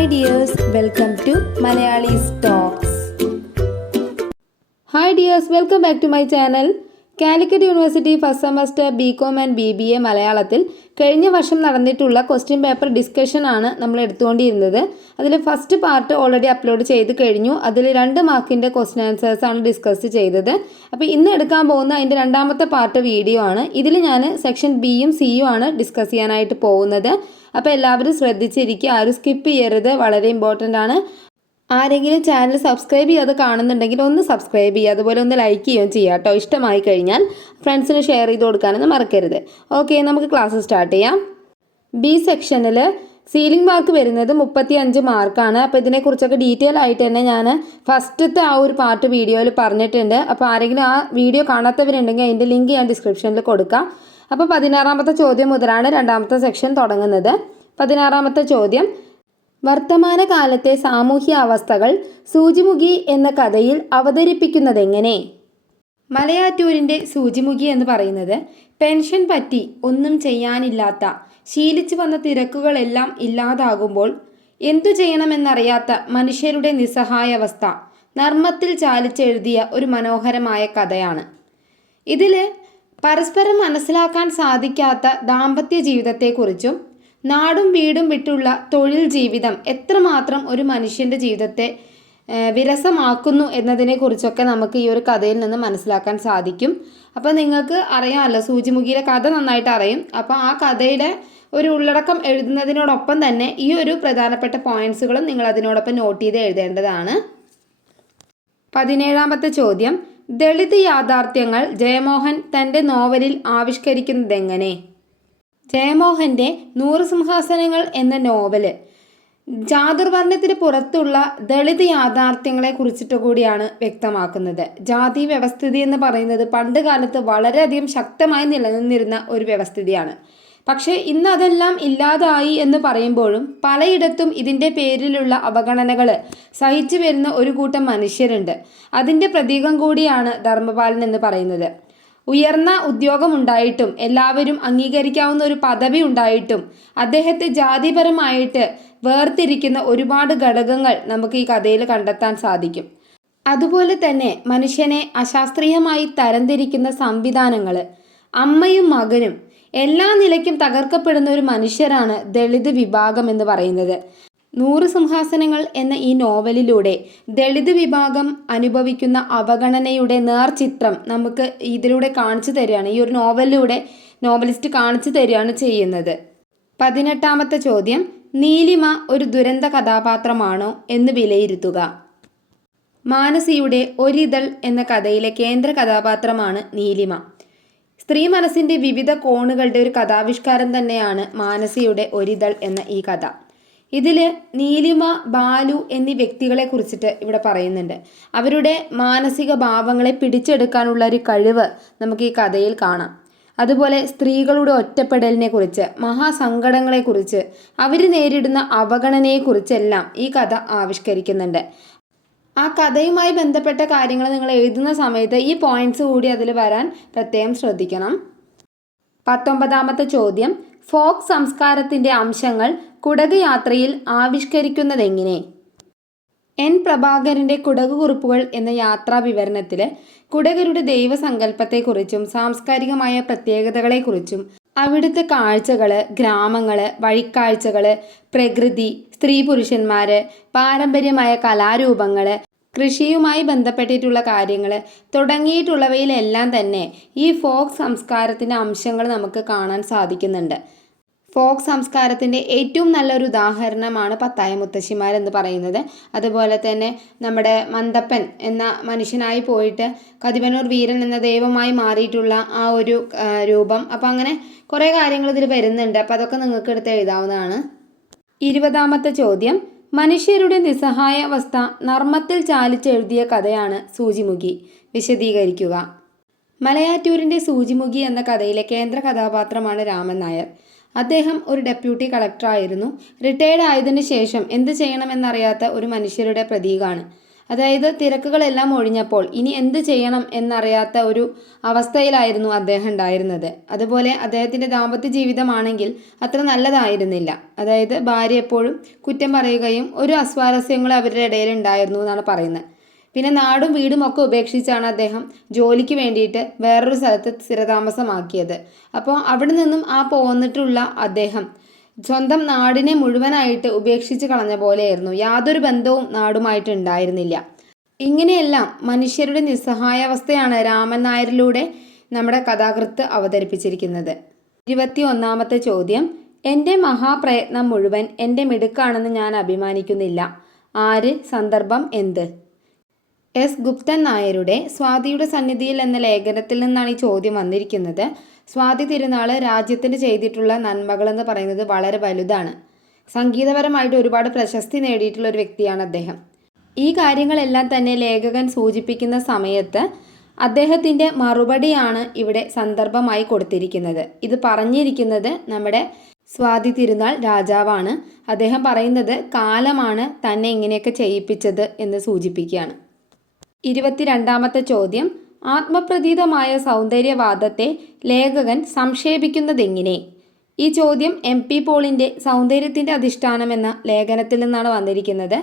Hi dears, welcome to Malayali's Talks. Hi dears, welcome back to my channel. Calicut university first semester BCom and BBA മലയാളത്തിൽ കഴിഞ്ഞ വർഷം നടന്നിട്ടുള്ള question paper discussion ആണ് നമ്മൾ എടുത്തുകൊണ്ടിരുന്നത്. അതിൽ first part already upload ചെയ്ത് കഴിഞ്ഞു. അതിൽ 2 മാർക്കിൻ്റെ ക്വസ്റ്റ്യൻ ആൻസേഴ്സ് ആണ് ഡിസ്കസ് ചെയ്തത്. അപ്പോൾ ഇന്ന് എടുക്കാൻ പോകുന്ന അതിൻ്റെ രണ്ടാമത്തെ പാർട്ട് വീഡിയോ ആണ്. ഇതിൽ ഞാൻ സെക്ഷൻ Bയും Cയും ആണ് ഡിസ്കസ് ചെയ്യാനായിട്ട് പോകുന്നത്. അപ്പോൾ എല്ലാവരും ശ്രദ്ധിച്ചിരിക്കുക, ആരും സ്കിപ്പ് ചെയ്യരുത്, വളരെ ഇമ്പോർട്ടൻ്റ് ആണ്. ആരെങ്കിലും ചാനൽ സബ്സ്ക്രൈബ് ചെയ്യാതെ കാണുന്നുണ്ടെങ്കിൽ ഒന്ന് സബ്സ്ക്രൈബ് ചെയ്യുക, അതുപോലെ ഒന്ന് ലൈക്ക് ചെയ്യുകയും ചെയ്യുക കേട്ടോ. ഇഷ്ടമായി കഴിഞ്ഞാൽ ഫ്രണ്ട്സിന് ഷെയർ ചെയ്ത് കൊടുക്കാനൊന്നും മറക്കരുത്. ഓക്കെ, നമുക്ക് ക്ലാസ് സ്റ്റാർട്ട് ചെയ്യാം. ബി സെക്ഷനിൽ സീലിംഗ് മാർക്ക് വരുന്നത് 35 മാർക്കാണ്. അപ്പോൾ ഇതിനെക്കുറിച്ചൊക്കെ ഡീറ്റെയിൽ ആയിട്ട് തന്നെ ഞാൻ ഫസ്റ്റത്തെ ആ ഒരു പാർട്ട് വീഡിയോയിൽ പറഞ്ഞിട്ടുണ്ട്. അപ്പോൾ ആരെങ്കിലും ആ വീഡിയോ കാണാത്തവരുണ്ടെങ്കിൽ അതിൻ്റെ ലിങ്ക് ഞാൻ ഡിസ്ക്രിപ്ഷനിൽ കൊടുക്കാം. അപ്പോൾ 16ാമത്തെ ചോദ്യം മുതലാണ് രണ്ടാമത്തെ സെക്ഷൻ തുടങ്ങുന്നത്. 16ാമത്തെ ചോദ്യം: വർത്തമാനകാലത്തെ സാമൂഹ്യ അവസ്ഥകൾ സൂചിമുഖി എന്ന കഥയിൽ അവതരിപ്പിക്കുന്നതെങ്ങനെ? മലയാറ്റൂരിൻ്റെ സൂചിമുഖി എന്ന് പറയുന്നത് പെൻഷൻ പറ്റി ഒന്നും ചെയ്യാനില്ലാത്ത, ശീലിച്ചു വന്ന തിരക്കുകളെല്ലാം ഇല്ലാതാകുമ്പോൾ എന്തു ചെയ്യണമെന്നറിയാത്ത മനുഷ്യരുടെ നിസ്സഹായാവസ്ഥ നർമ്മത്തിൽ ചാലിച്ചെഴുതിയ ഒരു മനോഹരമായ കഥയാണ്. ഇതിൽ പരസ്പരം മനസ്സിലാക്കാൻ സാധിക്കാത്ത ദാമ്പത്യ ജീവിതത്തെക്കുറിച്ചും നാടും വീടും വിട്ടുള്ള തൊഴിൽ ജീവിതം എത്രമാത്രം ഒരു മനുഷ്യൻ്റെ ജീവിതത്തെ വിരസമാക്കുന്നു എന്നതിനെക്കുറിച്ചൊക്കെ നമുക്ക് ഈ ഒരു കഥയിൽ നിന്ന് മനസ്സിലാക്കാൻ സാധിക്കും. അപ്പോൾ നിങ്ങൾക്ക് അറിയാമല്ലോ, സൂചിമുഖിയുടെ കഥ നന്നായിട്ട് അറിയും. അപ്പോൾ ആ കഥയുടെ ഒരു ഉള്ളടക്കം എഴുതുന്നതിനോടൊപ്പം തന്നെ ഈ ഒരു പ്രധാനപ്പെട്ട പോയിന്റ്സുകളും നിങ്ങൾ അതിനോടൊപ്പം നോട്ട് ചെയ്ത് എഴുതേണ്ടതാണ്. 17ാമത്തെ ചോദ്യം: ദളിത് യാഥാർത്ഥ്യങ്ങൾ ജയമോഹൻ തൻ്റെ നോവലിൽ ആവിഷ്കരിക്കുന്നതെങ്ങനെ? ജയമോഹൻ്റെ 100 സിംഹാസനങ്ങൾ എന്ന നോവല് ചാതുർവർണ്ണത്തിന് പുറത്തുള്ള ദളിത് യാഥാർത്ഥ്യങ്ങളെ കുറിച്ചിട്ട് കൂടിയാണ് വ്യക്തമാക്കുന്നത്. ജാതി വ്യവസ്ഥിതി എന്ന് പറയുന്നത് പണ്ട് കാലത്ത് വളരെയധികം ശക്തമായി നിലനിന്നിരുന്ന ഒരു വ്യവസ്ഥിതിയാണ്. പക്ഷേ ഇന്ന് അതെല്ലാം ഇല്ലാതായി എന്ന് പറയുമ്പോഴും പലയിടത്തും ഇതിൻ്റെ പേരിലുള്ള അവഗണനകൾ സഹിച്ചു വരുന്ന ഒരു കൂട്ടം മനുഷ്യരുണ്ട്. അതിൻ്റെ പ്രതീകം കൂടിയാണ് ധർമ്മപാലൻ എന്ന് പറയുന്നത്. ഉയർന്ന ഉദ്യോഗമുണ്ടായിട്ടും എല്ലാവരും അംഗീകരിക്കാവുന്ന ഒരു പദവി ഉണ്ടായിട്ടും അദ്ദേഹത്തെ ജാതിപരമായിട്ട് വേർതിരിക്കുന്ന ഒരുപാട് ഘടകങ്ങൾ നമുക്ക് ഈ കഥയിൽ കണ്ടെത്താൻ സാധിക്കും. അതുപോലെ തന്നെ മനുഷ്യനെ അശാസ്ത്രീയമായി തരംതിരിക്കുന്ന സംവിധാനങ്ങൾ, അമ്മയും മകനും എല്ലാ നിലയ്ക്കും തകർക്കപ്പെടുന്ന ഒരു മനുഷ്യരാണ് ദളിത് വിഭാഗം എന്ന് പറയുന്നത്. 100 സിംഹാസനങ്ങൾ എന്ന ഈ നോവലിലൂടെ ദളിത് വിഭാഗം അനുഭവിക്കുന്ന അവഗണനയുടെ നേർചിത്രം നമുക്ക് ഇതിലൂടെ കാണിച്ചു തരികയാണ്. ഈ ഒരു നോവലിലൂടെ നോവലിസ്റ്റ് കാണിച്ചു തരികയാണ് ചെയ്യുന്നത്. 18ാമത്തെ ചോദ്യം: നീലിമ ഒരു ദുരന്ത കഥാപാത്രമാണോ എന്ന് വിലയിരുത്തുക. മാനസിയുടെ ഒരിതൾ എന്ന കഥയിലെ കേന്ദ്ര കഥാപാത്രമാണ് നീലിമ. സ്ത്രീ മനസ്സിൻ്റെ വിവിധ കോണുകളുടെ ഒരു കഥാവിഷ്കാരം തന്നെയാണ് മാനസിയുടെ ഒരിതൾ എന്ന ഈ കഥ. ഇതിൽ നീലിമ, ബാലു എന്നീ വ്യക്തികളെ കുറിച്ചിട്ട് ഇവിടെ പറയുന്നുണ്ട്. അവരുടെ മാനസിക ഭാവങ്ങളെ പിടിച്ചെടുക്കാനുള്ള ഒരു കഴിവ് നമുക്ക് ഈ കഥയിൽ കാണാം. അതുപോലെ സ്ത്രീകളുടെ ഒറ്റപ്പെടലിനെ കുറിച്ച്, മഹാസങ്കടങ്ങളെക്കുറിച്ച്, അവർ നേരിടുന്ന അവഗണനയെക്കുറിച്ചെല്ലാം ഈ കഥ ആവിഷ്കരിക്കുന്നുണ്ട്. ആ കഥയുമായി ബന്ധപ്പെട്ട കാര്യങ്ങൾ നിങ്ങൾ എഴുതുന്ന സമയത്ത് ഈ പോയിന്റ്സ് കൂടി അതിൽ വരാൻ പ്രത്യേകം ശ്രദ്ധിക്കണം. 19ാമത്തെ ചോദ്യം: ഫോക്ക് സംസ്കാരത്തിൻ്റെ അംശങ്ങൾ കുടക് യാത്രയിൽ ആവിഷ്കരിക്കുന്നതെങ്ങനെ? N. പ്രഭാകരൻ്റെ കുടക് കുറിപ്പുകൾ എന്ന യാത്രാ വിവരണത്തിൽ കുടകരുടെ ദൈവസങ്കല്പത്തെക്കുറിച്ചും സാംസ്കാരികമായ പ്രത്യേകതകളെക്കുറിച്ചും അവിടുത്തെ കാഴ്ചകൾ, ഗ്രാമങ്ങൾ, വഴിക്കാഴ്ചകൾ, പ്രകൃതി, സ്ത്രീ പുരുഷന്മാർ, പാരമ്പര്യമായ കലാരൂപങ്ങൾ, കൃഷിയുമായി ബന്ധപ്പെട്ടിട്ടുള്ള കാര്യങ്ങൾ തുടങ്ങിയിട്ടുള്ളവയിലെല്ലാം തന്നെ ഈ ഫോക്ക് സംസ്കാരത്തിൻ്റെ അംശങ്ങൾ നമുക്ക് കാണാൻ സാധിക്കുന്നുണ്ട്. ഫോക്ക് സംസ്കാരത്തിൻ്റെ ഏറ്റവും നല്ലൊരു ഉദാഹരണമാണ് പത്തായ മുത്തശ്ശിമാരെന്ന് പറയുന്നത്. അതുപോലെ തന്നെ നമ്മുടെ മന്തപ്പൻ എന്ന മനുഷ്യനായി പോയിട്ട് കതിവനൂർ വീരൻ എന്ന ദൈവമായി മാറിയിട്ടുള്ള ആ ഒരു രൂപം. അപ്പോൾ അങ്ങനെ കുറേ കാര്യങ്ങൾ ഇതിൽ വരുന്നുണ്ട്. അപ്പോൾ അതൊക്കെ നിങ്ങൾക്ക് എടുത്ത് എഴുതാവുന്നതാണ്. 20ാമത്തെ ചോദ്യം: മനുഷ്യരുടെ നിസ്സഹായാവസ്ഥ നർമ്മത്തിൽ ചാലിച്ചെഴുതിയ കഥയാണ് സൂചിമുഖി. വിശദീകരിക്കുക. മലയാറ്റൂരിൻ്റെ സൂചിമുഖി എന്ന കഥയിലെ കേന്ദ്ര കഥാപാത്രമാണ് രാമൻ നായർ. അദ്ദേഹം ഒരു ഡെപ്യൂട്ടി കളക്ടറായിരുന്നു. റിട്ടയർഡ് ആയതിനു ശേഷം എന്ത് ചെയ്യണമെന്നറിയാത്ത ഒരു മനുഷ്യരുടെ പ്രതീകമാണ്. അതായത് തിരക്കുകളെല്ലാം ഒഴിഞ്ഞപ്പോൾ ഇനി എന്ത് ചെയ്യണം എന്നറിയാത്ത ഒരു അവസ്ഥയിലായിരുന്നു അദ്ദേഹം ഉണ്ടായിരുന്നത്. അതുപോലെ അദ്ദേഹത്തിൻ്റെ ദാമ്പത്യ ജീവിതമാണെങ്കിൽ അത്ര നല്ലതായിരുന്നില്ല. അതായത് ഭാര്യ എപ്പോഴും കുറ്റം പറയുകയും ഒരു അസ്വാരസ്യങ്ങൾ അവരുടെ ഇടയിൽ ഉണ്ടായിരുന്നു എന്നാണ് പറയുന്നത്. പിന്നെ നാടും വീടും ഒക്കെ ഉപേക്ഷിച്ചാണ് അദ്ദേഹം ജോലിക്ക് വേണ്ടിയിട്ട് വേറൊരു സ്ഥലത്ത് സ്ഥിരതാമസമാക്കിയത്. അപ്പോൾ അവിടെ നിന്നും ആ പോന്നിട്ടുള്ള അദ്ദേഹം സ്വന്തം നാടിനെ മുഴുവനായിട്ട് ഉപേക്ഷിച്ച് കളഞ്ഞ പോലെയായിരുന്നു. യാതൊരു ബന്ധവും നാടുമായിട്ട് ഉണ്ടായിരുന്നില്ല. ഇങ്ങനെയെല്ലാം മനുഷ്യരുടെ നിസ്സഹായാവസ്ഥയാണ് രാമൻ നായരിലൂടെ നമ്മുടെ കഥാകൃത്ത് അവതരിപ്പിച്ചിരിക്കുന്നത്. 21ാമത്തെ ചോദ്യം. എൻ്റെ മഹാപ്രയത്നം മുഴുവൻ എൻ്റെ മിടുക്കാണെന്ന് ഞാൻ അഭിമാനിക്കുന്നില്ല. ആര്? സന്ദർഭം എന്ത്? എസ് ഗുപ്തൻ നായരുടെ സ്വാതിയുടെ സന്നിധിയിൽ എന്ന ലേഖനത്തിൽ നിന്നാണ് ഈ ചോദ്യം വന്നിരിക്കുന്നത്. സ്വാതി തിരുനാൾ രാജ്യത്തിന് ചെയ്തിട്ടുള്ള നന്മകളെന്ന് പറയുന്നത് വളരെ വലുതാണ്. സംഗീതപരമായിട്ട് ഒരുപാട് പ്രശസ്തി നേടിയിട്ടുള്ള ഒരു വ്യക്തിയാണ് അദ്ദേഹം. ഈ കാര്യങ്ങളെല്ലാം തന്നെ ലേഖകൻ സൂചിപ്പിക്കുന്ന സമയത്ത് അദ്ദേഹത്തിൻ്റെ മറുപടിയാണ് ഇവിടെ സന്ദർഭമായി കൊടുത്തിരിക്കുന്നത്. ഇത് പറഞ്ഞിരിക്കുന്നത് നമ്മുടെ സ്വാതി തിരുനാൾ രാജാവാണ്. അദ്ദേഹം പറയുന്നത് കാലമാണ് തന്നെ ഇങ്ങനെയൊക്കെ ചെയ്യിപ്പിച്ചത് എന്ന് സൂചിപ്പിക്കുകയാണ്. 22ാമത്തെ ചോദ്യം. ആത്മപ്രതീതമായ സൗന്ദര്യവാദത്തെ ലേഖകൻ സംക്ഷേപിക്കുന്നതെങ്ങനെ? ഈ ചോദ്യം MP പോളിൻ്റെ സൗന്ദര്യത്തിൻ്റെ അധിഷ്ഠാനം എന്ന ലേഖനത്തിൽ നിന്നാണ് വന്നിരിക്കുന്നത്.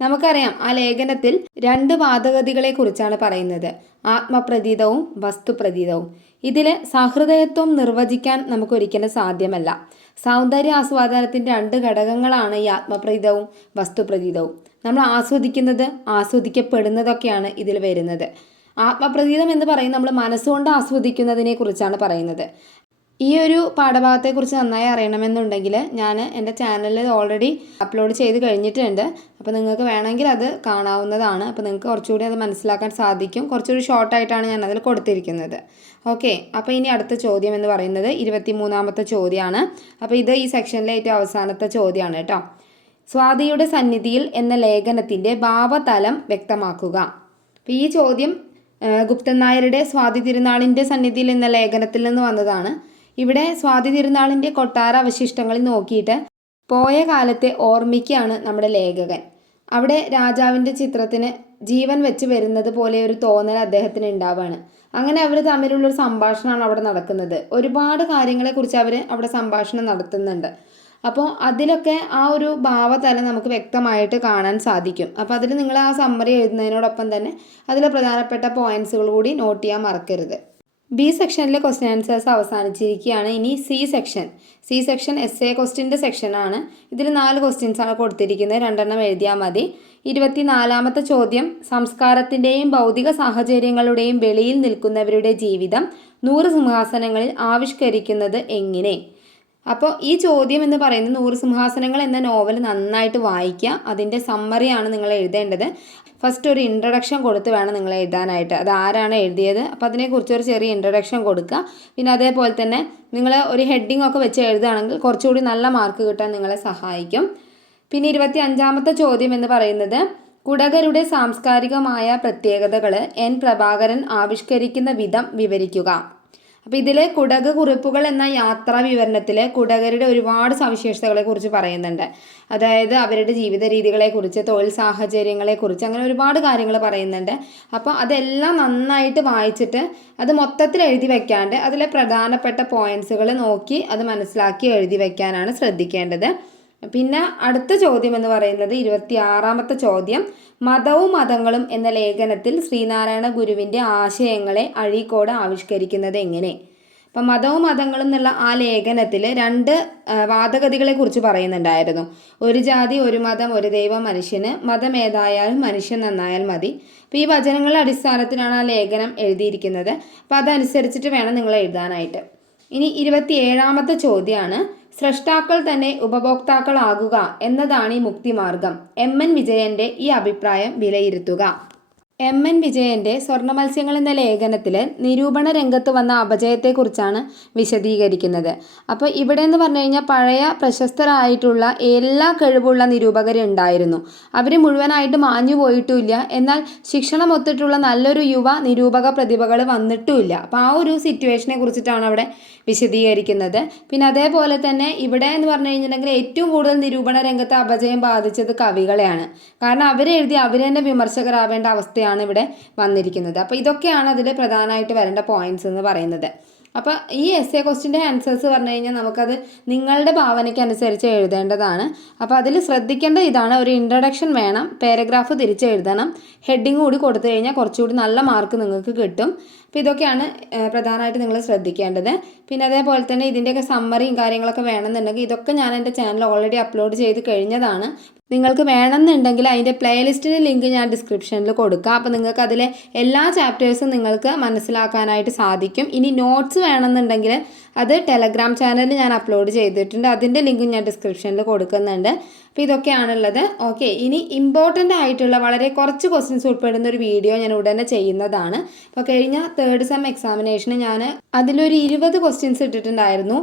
നമുക്കറിയാം ആ ലേഖനത്തിൽ 2 വാദഗതികളെ കുറിച്ചാണ് പറയുന്നത്, ആത്മപ്രതീതവും വസ്തുപ്രതീതവും. ഇതിൽ സഹൃദയത്വം നിർവചിക്കാൻ നമുക്കൊരിക്കലും സാധ്യമല്ല. സൗന്ദര്യ ആസ്വാദനത്തിൻ്റെ 2 ഘടകങ്ങളാണ് ഈ ആത്മപ്രതീതവും വസ്തുപ്രതീതവും. നമ്മൾ ആസ്വദിക്കുന്നത് ആസ്വദിക്കപ്പെടുന്നതൊക്കെയാണ് ഇതിൽ വരുന്നത്. ആത്മപ്രതീതം എന്ന് പറയും നമ്മൾ മനസ്സുകൊണ്ട് ആസ്വദിക്കുന്നതിനെ കുറിച്ചാണ് പറയുന്നത്. ഈ ഒരു പാഠഭാഗത്തെക്കുറിച്ച് നന്നായി അറിയണമെന്നുണ്ടെങ്കിൽ ഞാൻ എൻ്റെ ചാനലിൽ ഓൾറെഡി അപ്ലോഡ് ചെയ്ത് കഴിഞ്ഞിട്ടുണ്ട്. അപ്പോൾ നിങ്ങൾക്ക് വേണമെങ്കിൽ അത് കാണാവുന്നതാണ്. അപ്പോൾ നിങ്ങൾക്ക് കുറച്ചുകൂടി അത് മനസ്സിലാക്കാൻ സാധിക്കും. കുറച്ചുകൂടി ഷോർട്ടായിട്ടാണ് ഞാൻ അതിൽ കൊടുത്തിരിക്കുന്നത്. ഓക്കെ, അപ്പോൾ ഇനി അടുത്ത ചോദ്യം എന്ന് പറയുന്നത് 23ാമത്തെ ചോദ്യമാണ്. അപ്പോൾ ഇത് ഈ സെക്ഷനിലെ ഏറ്റവും അവസാനത്തെ ചോദ്യമാണ് കേട്ടോ. സ്വാതിയുടെ സന്നിധിയിൽ എന്ന ലേഖനത്തിൻ്റെ ഭാവതലം വ്യക്തമാക്കുക. അപ്പോൾ ഈ ചോദ്യം ഗുപ്തൻ നായരുടെ സ്വാതി തിരുനാളിൻ്റെ സന്നിധിയിൽ എന്ന ലേഖനത്തിൽ നിന്ന് വന്നതാണ്. ഇവിടെ സ്വാതി തിരുനാളിൻ്റെ കൊട്ടാര അവശിഷ്ടങ്ങളിൽ നോക്കിയിട്ട് പോയ കാലത്തെ ഓർമ്മിക്കുകയാണ് നമ്മുടെ ലേഖകൻ. അവിടെ രാജാവിൻ്റെ ചിത്രത്തിന് ജീവൻ വെച്ച് വരുന്നത് പോലെ ഒരു തോന്നൽ അദ്ദേഹത്തിന് ഉണ്ടാവുകയാണ്. അങ്ങനെ അവർ തമ്മിലുള്ളൊരു സംഭാഷണമാണ് അവിടെ നടക്കുന്നത്. ഒരുപാട് കാര്യങ്ങളെക്കുറിച്ച് അവർ അവിടെ സംഭാഷണം നടത്തുന്നുണ്ട്. അപ്പോൾ അതിലൊക്കെ ആ ഒരു ഭാവതലം നമുക്ക് വ്യക്തമായിട്ട് കാണാൻ സാധിക്കും. അപ്പോൾ അതിൽ നിങ്ങൾ ആ സമ്മറി എഴുതുന്നതിനോടൊപ്പം തന്നെ അതിലെ പ്രധാനപ്പെട്ട പോയിന്റ്സുകൾ കൂടി നോട്ട് ചെയ്യാൻ മറക്കരുത്. B സെക്ഷനിലെ ക്വസ്റ്റ്യൻ ആൻസേഴ്സ് അവസാനിച്ചിരിക്കുകയാണ്. ഇനി C സെക്ഷൻ essay ക്വസ്റ്റ്യൻ്റെ സെക്ഷനാണ്. ഇതിൽ 4 ക്വസ്റ്റ്യൻസാണ് കൊടുത്തിരിക്കുന്നത്. 2 എഴുതിയാൽ മതി. 24ാമത്തെ ചോദ്യം. സംസ്കാരത്തിൻ്റെയും ഭൗതിക സാഹചര്യങ്ങളുടെയും വെളിയിൽ നിൽക്കുന്നവരുടെ ജീവിതം 100 സിംഹാസനങ്ങളിൽ ആവിഷ്കരിക്കുന്നത് എങ്ങനെ? അപ്പോൾ ഈ ചോദ്യം എന്ന് പറയുന്നത് 100 സിംഹാസനങ്ങൾ എന്ന നോവൽ നന്നായിട്ട് വായിക്കുക. അതിൻ്റെ സമ്മറിയാണ് നിങ്ങൾ എഴുതേണ്ടത്. ഫസ്റ്റ് ഒരു ഇൻട്രഡക്ഷൻ കൊടുത്ത് വേണം നിങ്ങൾ എഴുതാനായിട്ട്. അത് ആരാണ് എഴുതിയത്, അപ്പോൾ അതിനെക്കുറിച്ച് ഒരു ചെറിയ ഇൻട്രഡക്ഷൻ കൊടുക്കുക. പിന്നെ അതേപോലെ തന്നെ നിങ്ങൾ ഒരു ഹെഡിങ് ഒക്കെ വെച്ച് എഴുതുകയാണെങ്കിൽ കുറച്ചുകൂടി നല്ല മാർക്ക് കിട്ടാൻ നിങ്ങളെ സഹായിക്കും. പിന്നെ 25ാമത്തെ ചോദ്യം എന്ന് പറയുന്നത് കുടകരുടെ സാംസ്കാരികമായ പ്രത്യേകതകൾ N പ്രഭാകരൻ ആവിഷ്കരിക്കുന്ന വിധം വിവരിക്കുക. അപ്പോൾ ഇതിൽ കുടക് കുറിപ്പുകൾ എന്ന യാത്രാ വിവരണത്തിൽ കുടകരുടെ ഒരുപാട് സവിശേഷതകളെ കുറിച്ച് പറയുന്നുണ്ട്. അതായത് അവരുടെ ജീവിത രീതികളെക്കുറിച്ച്, തൊഴിൽ സാഹചര്യങ്ങളെക്കുറിച്ച്, അങ്ങനെ ഒരുപാട് കാര്യങ്ങൾ പറയുന്നുണ്ട്. അപ്പോൾ അതെല്ലാം നന്നായിട്ട് വായിച്ചിട്ട് അത് മൊത്തത്തിൽ എഴുതി വയ്ക്കാണ്ട് അതിലെ പ്രധാനപ്പെട്ട പോയിന്റ്സുകൾ നോക്കി അത് മനസ്സിലാക്കി എഴുതി വയ്ക്കാനാണ് ശ്രദ്ധിക്കേണ്ടത്. പിന്നെ അടുത്ത ചോദ്യം എന്ന് പറയുന്നത് 26ാമത്തെ ചോദ്യം. മതവും മതങ്ങളും എന്ന ലേഖനത്തിൽ ശ്രീനാരായണ ഗുരുവിൻ്റെ ആശയങ്ങളെ അഴീക്കോട് ആവിഷ്കരിക്കുന്നത് എങ്ങനെ? അപ്പം മതവും മതങ്ങളും എന്നുള്ള ആ ലേഖനത്തിൽ 2 വാദഗതികളെ കുറിച്ച് പറയുന്നുണ്ടായിരുന്നു. ഒരു ജാതി, ഒരു മതം, ഒരു ദൈവം, മനുഷ്യന്. മതം ഏതായാലും മനുഷ്യൻ നന്നായാൽ മതി. അപ്പോൾ ഈ വചനങ്ങളുടെ അടിസ്ഥാനത്തിലാണ് ആ ലേഖനം എഴുതിയിരിക്കുന്നത്. അപ്പോൾ അതനുസരിച്ചിട്ട് വേണം നിങ്ങൾ എഴുതാനായിട്ട്. ഇനി 27ാമത്തെ ചോദ്യമാണ്. സ്രഷ്ടാക്കൾ തന്നെ ഉപഭോക്താക്കളാകുക എന്നതാണ് ഈ മുക്തിമാർഗം. MN വിജയൻ്റെ ഈ അഭിപ്രായം വിലയിരുത്തുക. എം.എൻ. വിജയൻ്റെ സ്വർണ്ണ മത്സ്യങ്ങൾ എന്ന ലേഖനത്തിൽ നിരൂപണ രംഗത്ത് വന്ന അപജയത്തെക്കുറിച്ചാണ് വിശദീകരിക്കുന്നത്. അപ്പോൾ ഇവിടെ എന്ന് പറഞ്ഞു കഴിഞ്ഞാൽ പഴയ പ്രശസ്തരായിട്ടുള്ള എല്ലാ കഴിവുള്ള നിരൂപകരുണ്ടായിരുന്നു. അവർ മുഴുവനായിട്ട് മാഞ്ഞു പോയിട്ടുമില്ല. എന്നാൽ ശിക്ഷണം ഒത്തിട്ടുള്ള നല്ലൊരു യുവ നിരൂപക പ്രതിഭകൾ വന്നിട്ടുമില്ല. അപ്പോൾ ആ ഒരു സിറ്റുവേഷനെ കുറിച്ചിട്ടാണ് അവിടെ വിശദീകരിക്കുന്നത്. പിന്നെ അതേപോലെ തന്നെ ഇവിടെ എന്ന് പറഞ്ഞു കഴിഞ്ഞിട്ടുണ്ടെങ്കിൽ ഏറ്റവും കൂടുതൽ നിരൂപണ രംഗത്ത് അപജയം ബാധിച്ചത് കവികളെയാണ്. കാരണം അവരെഴുതി അവർ തന്നെ വിമർശകരാവേണ്ട അവസ്ഥയാണ് ഇവിടെ വന്നിരിക്കുന്നത്. അപ്പോൾ ഇതൊക്കെയാണ് അതിൽ പ്രധാനമായിട്ട് വരേണ്ട പോയിന്റ്സ് എന്ന് പറയുന്നത്. അപ്പോൾ ഈ എസ്സേ ക്വസ്റ്റിൻ്റെ ആൻസേഴ്സ് പറഞ്ഞു കഴിഞ്ഞാൽ നമുക്കത് നിങ്ങളുടെ ഭാവനയ്ക്ക് അനുസരിച്ച് എഴുതേണ്ടതാണ്. അപ്പോൾ അതിൽ ശ്രദ്ധിക്കേണ്ട ഇതാണ്, ഒരു ഇൻട്രഡക്ഷൻ വേണം, പാരഗ്രാഫ് തിരിച്ചെഴുതണം, ഹെഡിങ് കൂടി കൊടുത്തു കഴിഞ്ഞാൽ കുറച്ചുകൂടി നല്ല മാർക്ക് നിങ്ങൾക്ക് കിട്ടും. അപ്പോൾ ഇതൊക്കെയാണ് പ്രധാനമായിട്ട് നിങ്ങൾ ശ്രദ്ധിക്കേണ്ടത്. പിന്നെ അതേപോലെ തന്നെ ഇതിൻ്റെയൊക്കെ സമ്മറിയും കാര്യങ്ങളൊക്കെ വേണമെന്നുണ്ടെങ്കിൽ ഇതൊക്കെ ഞാൻ എൻ്റെ ചാനൽ ഓൾറെഡി അപ്ലോഡ് ചെയ്ത് കഴിഞ്ഞതാണ്. നിങ്ങൾക്ക് വേണമെന്നുണ്ടെങ്കിൽ അതിൻ്റെ പ്ലേലിസ്റ്റിൻ്റെ ലിങ്ക് ഞാൻ ഡിസ്ക്രിപ്ഷനിൽ കൊടുക്കാം. അപ്പോൾ നിങ്ങൾക്ക് അതിലെ എല്ലാ ചാപ്റ്റേഴ്സും നിങ്ങൾക്ക് മനസ്സിലാക്കാനായിട്ട് സാധിക്കും. ഇനി നോട്ട്സ് വേണമെന്നുണ്ടെങ്കിൽ അത് ടെലഗ്രാം ചാനലിൽ ഞാൻ അപ്ലോഡ് ചെയ്തിട്ടുണ്ട്. അതിൻ്റെ ലിങ്കും ഞാൻ ഡിസ്ക്രിപ്ഷനിൽ കൊടുക്കുന്നുണ്ട്. അപ്പോൾ ഇതൊക്കെയാണുള്ളത്. ഓക്കെ, ഇനി ഇമ്പോർട്ടൻ്റ് ആയിട്ടുള്ള വളരെ കുറച്ച് ക്വസ്റ്റ്യൻസ് ഉൾപ്പെടുന്ന ഒരു വീഡിയോ ഞാൻ ഉടനെ ചെയ്യുന്നതാണ്. അപ്പോൾ കഴിഞ്ഞ തേർഡ് സെം എക്സാമിനേഷന് ഞാൻ അതിലൊരു 20 ക്വസ്റ്റ്യൻസ് ഇട്ടിട്ടുണ്ടായിരുന്നു.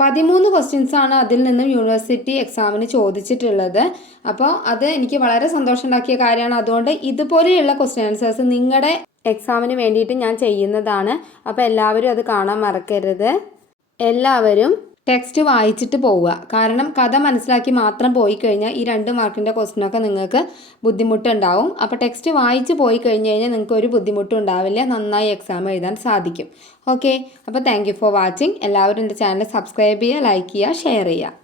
13 ക്വസ്റ്റ്യൻസാണ് അതിൽ നിന്നും യൂണിവേഴ്സിറ്റി എക്സാമിന് ചോദിച്ചിട്ടുള്ളത്. അപ്പോൾ അത് എനിക്ക് വളരെ സന്തോഷമുണ്ടാക്കിയ കാര്യമാണ്. അതുകൊണ്ട് ഇതുപോലെയുള്ള ക്വസ്റ്റ്യൻ ആൻസേഴ്സ് നിങ്ങളുടെ എക്സാമിന് വേണ്ടിയിട്ട് ഞാൻ ചെയ്യുന്നതാണ്. അപ്പോൾ എല്ലാവരും അത് കാണാൻ മറക്കരുത്. എല്ലാവരും ടെക്സ്റ്റ് വായിച്ചിട്ട് പോവുക. കാരണം കഥ മനസ്സിലാക്കി മാത്രം പോയി കഴിഞ്ഞാൽ ഈ 2 മാർക്കിൻ്റെ ക്വസ്റ്റ്യനൊക്കെ നിങ്ങൾക്ക് ബുദ്ധിമുട്ടുണ്ടാവും. അപ്പോൾ ടെക്സ്റ്റ് വായിച്ച് പോയി കഴിഞ്ഞ് കഴിഞ്ഞാൽ നിങ്ങൾക്ക് ഒരു ബുദ്ധിമുട്ടും ഉണ്ടാവില്ല, നന്നായി എക്സാം എഴുതാൻ സാധിക്കും. ഓക്കെ, അപ്പോൾ താങ്ക് യു ഫോർ വാച്ചിങ്. എല്ലാവരും എൻ്റെ ചാനൽ സബ്സ്ക്രൈബ് ചെയ്യുക, ലൈക്ക് ചെയ്യുക, ഷെയർ ചെയ്യുക.